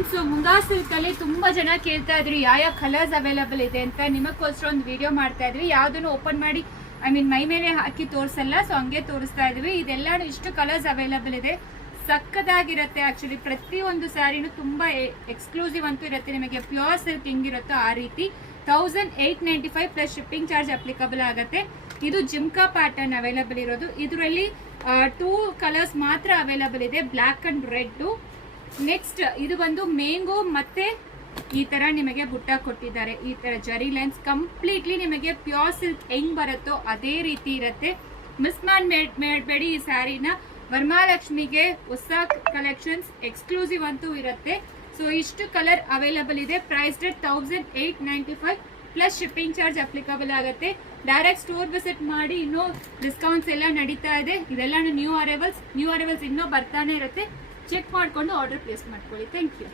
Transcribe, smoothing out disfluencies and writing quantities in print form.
Friends, moonga silk ಅಲ್ಲಿ ತುಂಬಾ ಜನ ಕೇಳ್ತಾ ಇದ್ರಿ ಯಾವ ಕಲರ್ಸ್ ಅವೈಲಬಲ್ ಇದೆ ಅಂತ. ನಿಮಗೋಸ್ಕರ ಒಂದು ವಿಡಿಯೋ ಮಾಡ್ತಾ ಇದ್ವಿ. ಯಾವ್ದನ್ನು ಓಪನ್ ಮಾಡಿ ಮೈ ಮೇಲೆ ಹಾಕಿ ತೋರಿಸಲ್ಲ, ಸೊ ಹಂಗೆ ತೋರಿಸ್ತಾ ಇದೀವಿ. ಇದೆಲ್ಲ ಇಷ್ಟು ಕಲರ್ಸ್ ಅವೈಲಬಲ್ ಇದೆ. ಸಕ್ಕದಾಗಿರುತ್ತೆ. ಆಕ್ಚುಲಿ ಪ್ರತಿಯೊಂದು ಸ್ಯಾರಿನೂ ತುಂಬಾ ಎಕ್ಸ್ಕ್ಲೂಸಿವ್ ಅಂತೂ ಇರುತ್ತೆ. ನಿಮಗೆ ಪ್ಯೂರ್ ಸಿಲ್ಕ್ ಹೆಂಗಿರುತ್ತೋ ಆ ರೀತಿ 1895 ಪ್ಲಸ್ ಶಿಪ್ಪಿಂಗ್ ಚಾರ್ಜ್ ಅಪ್ಲಿಕಬಲ್ ಆಗುತ್ತೆ. ಇದು ಜಿಮ್ಕಾ ಪ್ಯಾಟರ್ನ್ ಅವೈಲಬಲ್ ಇರೋದು. ಇದರಲ್ಲಿ 2 ಕಲರ್ಸ್ ಮಾತ್ರ ಅವೈಲಬಲ್ ಇದೆ, ಬ್ಲಾಕ್ ಅಂಡ್ ರೆಡ್. ನೆಕ್ಸ್ಟ್ ಇದು ಬಂದು ಮ್ಯಾಂಗೋ, ಮತ್ತೆ ಈ ತರ ನಿಮಗೆ ಬುಟ್ಟ ಕೊಟ್ಟಿದ್ದಾರೆ. ಈ ತರ ಜರಿ ಲೈನ್ಸ್ ಕಂಪ್ಲೀಟ್ಲಿ ನಿಮಗೆ ಪ್ಯೂರ್ ಸಿಲ್ಕ್ ಹೆಂಗ್ ಬರುತ್ತೋ ಅದೇ ರೀತಿ ಇರುತ್ತೆ. ಮಿಸ್ ಮಾಡಬೇಡಿ ಈ ಸ್ಯಾರಿನ. ವರಮಹಾಲಕ್ಷ್ಮಿಗೆ ಹೊಸ ಕಲೆಕ್ಷನ್ಸ್ ಎಕ್ಸ್ಕ್ಲೂಸಿವ್ ಅಂತೂ ಇರುತ್ತೆ. ಸೊ ಇಷ್ಟು ಕಲರ್ ಅವೈಲಬಲ್ ಇದೆ. Price rate 1895 plus shipping charge applicable ಆಗುತ್ತೆ. ಡೈರೆಕ್ಟ್ ಸ್ಟೋರ್ ವಿಸಿಟ್ ಮಾಡಿ. ಇನ್ನೂ ಡಿಸ್ಕೌಂಟ್ಸ್ ಎಲ್ಲ ನಡೀತಾ ಇದೆ. ಇದೆಲ್ಲ ನ್ಯೂ ಅರೈವಲ್ಸ್ ಇನ್ನೂ ಬರ್ತಾನೆ ಇರುತ್ತೆ. ಚೆಕ್ ಮಾಡಿಕೊಂಡು ಆರ್ಡರ್ ಪ್ಲೇಸ್ ಮಾಡ್ಕೊಳ್ಳಿ. Thank you.